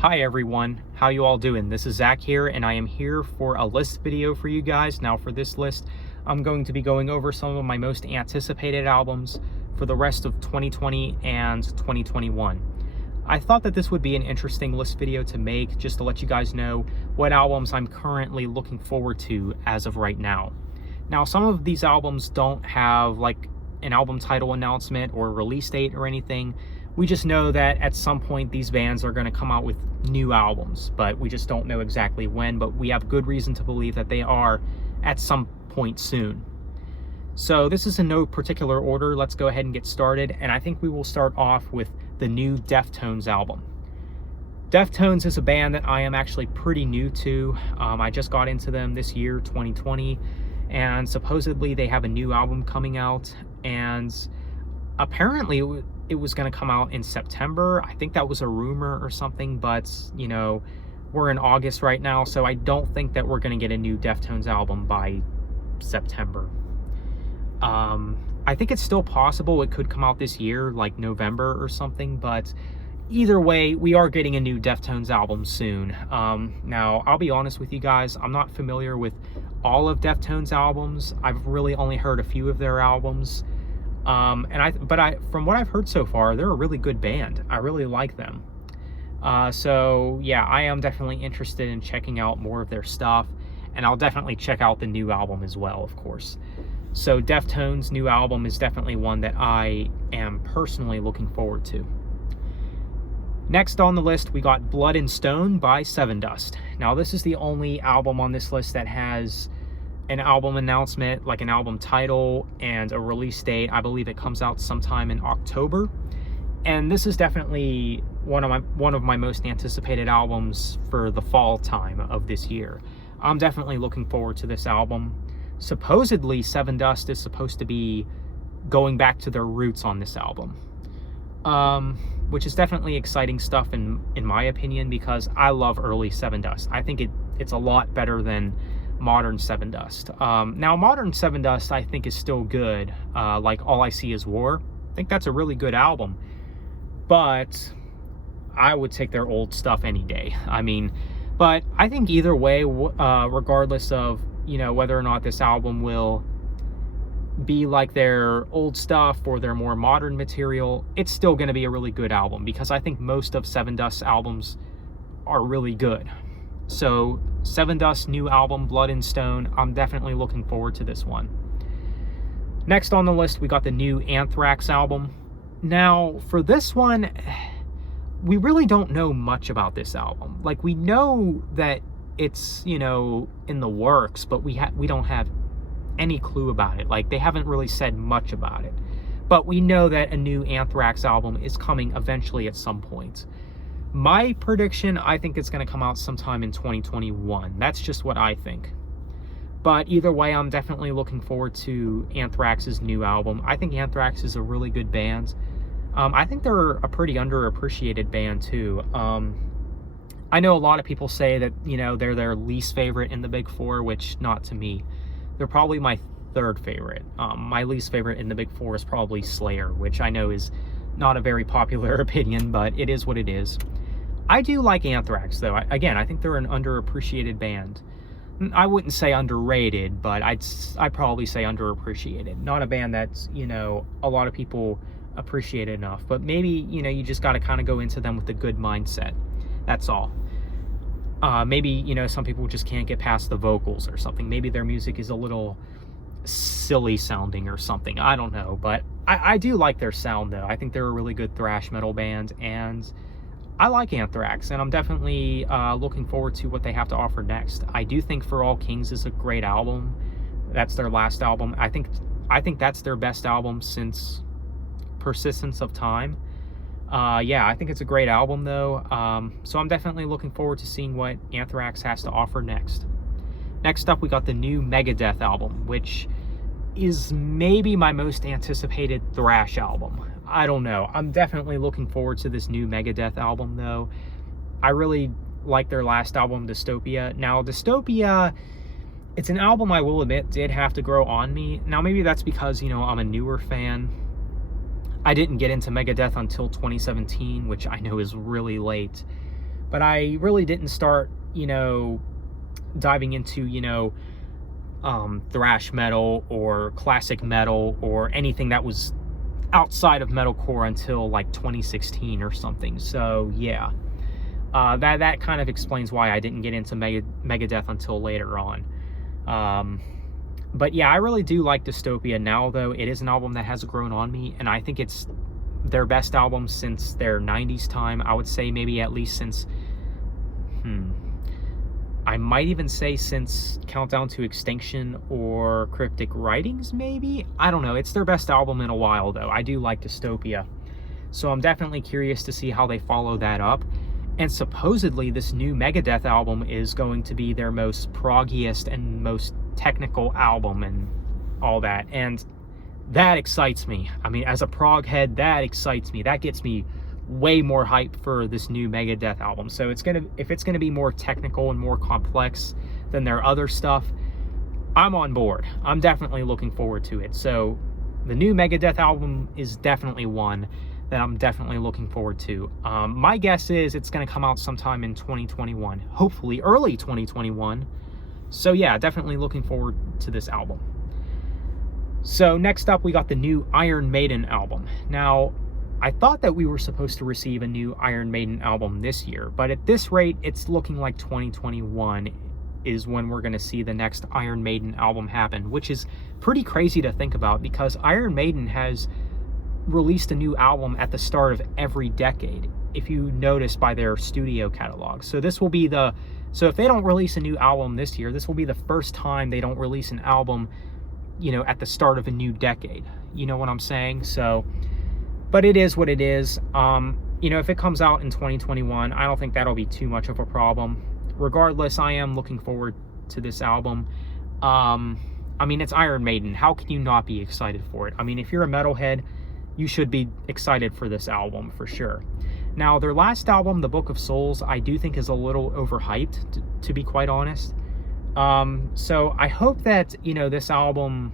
Hi everyone, how you all doing? This is Zach here, and I am here for a list video for you guys. Now for this list, I'm going to be going over some of my most anticipated albums for the rest of 2020 and 2021. I thought that this would be an interesting list video to make, just to let you guys know what albums I'm currently looking forward to as of right now. Now, some of these albums don't have like an album title announcement or release date or anything. We just know that at some point these bands are going to come out with new albums, but we just don't know exactly when, but we have good reason to believe that they are at some point soon. So this is in no particular order. Let's go ahead and get started, and I think we will start off with the new Deftones album. Deftones is a band that I am actually pretty new to. I just got into them this year, 2020, and supposedly they have a new album coming out, and apparently it was going to come out in September. I think that was a rumor or something, but you know, we're in August right now, so I don't think that we're going to get a new Deftones album by September. I think it's still possible it could come out this year, like November or something, but either way, we are getting a new Deftones album soon. Now, I'll be honest with you guys, I'm not familiar with all of Deftones albums. I've really only heard a few of their albums. But from what I've heard so far, they're a really good band. I really like them. So yeah, I am definitely interested in checking out more of their stuff, and I'll definitely check out the new album as well, of course. So Deftones' new album is definitely one that I am personally looking forward to. Next on the list, we got Blood and Stone by Sevendust. Now, this is the only album on this list that has an album announcement, like an album title and a release date. I believe it comes out sometime in October. And this is definitely one of my most anticipated albums for the fall time of this year. I'm definitely looking forward to this album. Supposedly, Sevendust is supposed to be going back to their roots on this album, which is definitely exciting stuff in my opinion, because I love early Sevendust. I think it's a lot better than modern Sevendust. Now, modern Sevendust I think is still good, like All I See Is War. I think that's a really good album, but I would take their old stuff any day. I mean, but I think either way, regardless of, you know, whether or not this album will be like their old stuff or their more modern material, it's still going to be a really good album, because I think most of Sevendust's albums are really good. So Sevendust's new album, Blood and Stone, I'm definitely looking forward to this one. Next on the list, we got the new Anthrax album. Now, for this one, we really don't know much about this album. Like, we know that it's, you know, in the works, but we don't have any clue about it. Like, they haven't really said much about it. But we know that a new Anthrax album is coming eventually at some point. My prediction, I think it's going to come out sometime in 2021. That's just what I think. But either way, I'm definitely looking forward to Anthrax's new album. I think Anthrax is a really good band. I think they're a pretty underappreciated band too. I know a lot of people say that, you know, they're their least favorite in the Big Four, which not to me. They're probably my third favorite. My least favorite in the Big Four is probably Slayer, which I know is not a very popular opinion, but it is what it is. I do like Anthrax, though. Again, I think they're an underappreciated band. I wouldn't say underrated, but I'd probably say underappreciated. Not a band that's, you know, a lot of people appreciate enough, but maybe, you know, you just got to kind of go into them with a good mindset. That's all. Maybe, you know, some people just can't get past the vocals or something. Maybe their music is a little silly sounding or something. I don't know, but I do like their sound, though. I think they're a really good thrash metal band, and I like Anthrax, and I'm definitely looking forward to what they have to offer next. I do think For All Kings is a great album. That's their last album. I think that's their best album since Persistence of Time. Yeah, I think it's a great album, though. So I'm definitely looking forward to seeing what Anthrax has to offer next. Next up, we got the new Megadeth album, which is maybe my most anticipated thrash album. I don't know. I'm definitely looking forward to this new Megadeth album, though. I really like their last album, Dystopia. Now, Dystopia, it's an album I will admit did have to grow on me. Now, maybe that's because, you know, I'm a newer fan. I didn't get into Megadeth until 2017, which I know is really late. but I really didn't start, diving into, thrash metal or classic metal or anything that was outside of metalcore until like 2016 or something. So yeah, that kind of explains why I didn't get into Megadeth until later on. But yeah, I really do like Dystopia now, though. It is an album that has grown on me, and I think it's their best album since their 90s time. I would say maybe at least since, I might even say since Countdown to Extinction or Cryptic Writings, maybe? I don't know. It's their best album in a while, though. I do like Dystopia. So I'm definitely curious to see how they follow that up. And supposedly this new Megadeth album is going to be their most proggiest and most technical album and all that. And that excites me. I mean, as a prog head, that excites me. That gets me way more hype for this new Megadeth album. So if it's gonna be more technical and more complex than their other stuff, I'm on board. I'm definitely looking forward to it. So the new Megadeth album is definitely one that I'm definitely looking forward to. My guess is it's gonna come out sometime in 2021, hopefully early 2021. So yeah, definitely looking forward to this album. So next up, we got the new Iron Maiden album. Now, I thought that we were supposed to receive a new Iron Maiden album this year, but at this rate, it's looking like 2021 is when we're going to see the next Iron Maiden album happen, which is pretty crazy to think about because Iron Maiden has released a new album at the start of every decade, if you notice by their studio catalog. So this will be so if they don't release a new album this year, this will be the first time they don't release an album, at the start of a new decade. You know what I'm saying? So, but it is what it is. If it comes out in 2021, I don't think that'll be too much of a problem. Regardless, I am looking forward to this album. It's Iron Maiden. How can you not be excited for it? I mean, if you're a metalhead, you should be excited for this album for sure. Now, their last album, The Book of Souls, I do think is a little overhyped, to be quite honest. So I hope that, this album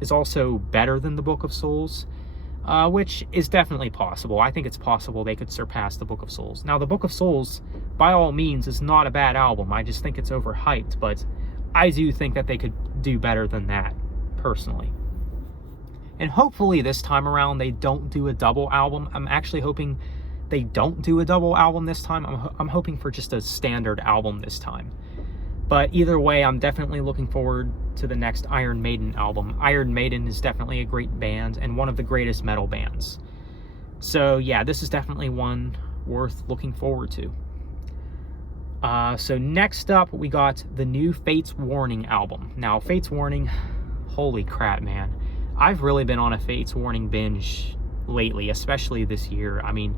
is also better than The Book of Souls, which is definitely possible. I think it's possible they could surpass The Book of Souls. Now, The Book of Souls, by all means, is not a bad album. I just think it's overhyped, but I do think that they could do better than that, personally. And hopefully this time around they don't do a double album. I'm actually hoping they don't do a double album this time. I'm hoping for just a standard album this time. But either way, I'm definitely looking forward to the next Iron Maiden album. Iron Maiden is definitely a great band and one of the greatest metal bands. So yeah, this is definitely one worth looking forward to. So next up, we got the new Fates Warning album. Now, Fates Warning, holy crap, man. I've really been on a Fates Warning binge lately, especially this year. I mean,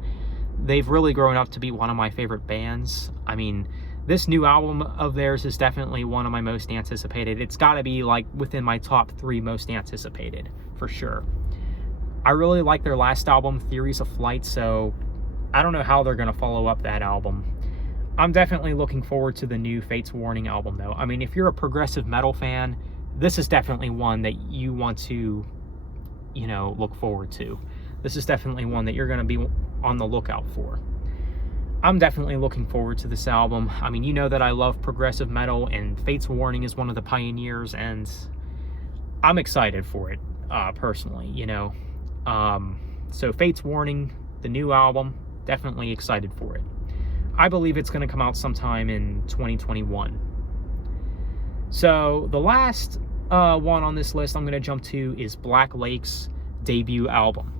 they've really grown up to be one of my favorite bands. I mean, this new album of theirs is definitely one of my most anticipated. It's got to be like within my top 3 most anticipated, for sure. I really like their last album, Theories of Flight, so I don't know how they're going to follow up that album. I'm definitely looking forward to the new Fates Warning album, though. I mean, if you're a progressive metal fan, this is definitely one that you want to, look forward to. This is definitely one that you're going to be on the lookout for. I'm definitely looking forward to this album. I mean, you know that I love progressive metal, and Fates Warning is one of the pioneers, and I'm excited for it, personally, So Fates Warning, the new album, definitely excited for it. I believe it's going to come out sometime in 2021. So the last one on this list I'm going to jump to is Black Lake's debut album.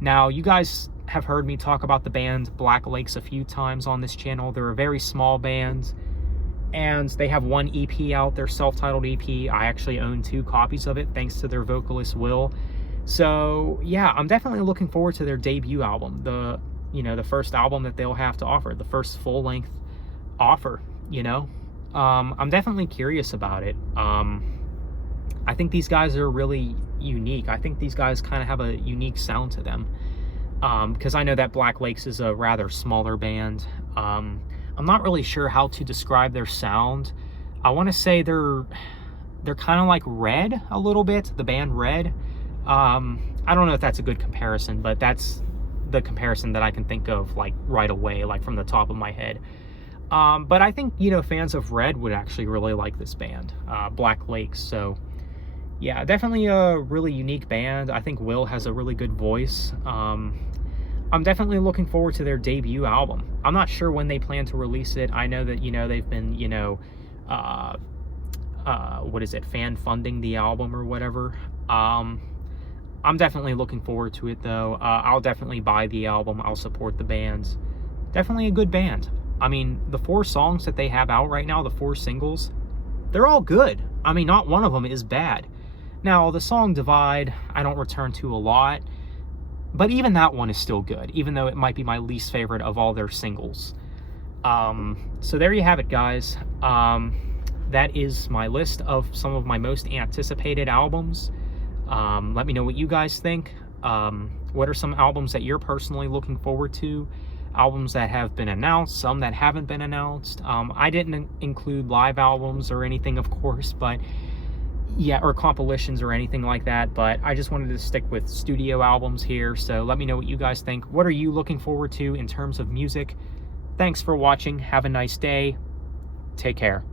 Now, you guys have heard me talk about the band Black Lakes a few times on this channel. They're a very small band, and they have one EP out, their self-titled EP. I actually own 2 copies of it, thanks to their vocalist, Will. So, yeah, I'm definitely looking forward to their debut album, the first album that they'll have to offer, the first full-length offer, I'm definitely curious about it. I think these guys are really unique. I think these guys kind of have a unique sound to them. Because I know that Black Lakes is a rather smaller band. I'm not really sure how to describe their sound. I want to say they're kind of like Red a little bit, the band Red. I don't know if that's a good comparison, but that's the comparison that I can think of like right away, like from the top of my head. But I think, you know, fans of Red would actually really like this band, Black Lakes. So yeah, definitely a really unique band. I think Will has a really good voice. I'm definitely looking forward to their debut album. I'm not sure when they plan to release it. I know that, you know, they've been, you know, what is it, fan funding the album or whatever. I'm definitely looking forward to it, though. I'll definitely buy the album. I'll support the bands. Definitely a good band. I mean, the 4 songs that they have out right now, the 4 singles, they're all good. I mean, not one of them is bad. Now, the song Divide, I don't return to a lot, but even that one is still good, even though it might be my least favorite of all their singles. So there you have it, guys. That is my list of some of my most anticipated albums. Let me know what you guys think. What are some albums that you're personally looking forward to? Albums that have been announced, some that haven't been announced. I didn't include live albums or anything, of course, but yeah, or compilations or anything like that, but I just wanted to stick with studio albums here. So let me know what you guys think. What are you looking forward to in terms of music? Thanks for watching. Have a nice day. Take care.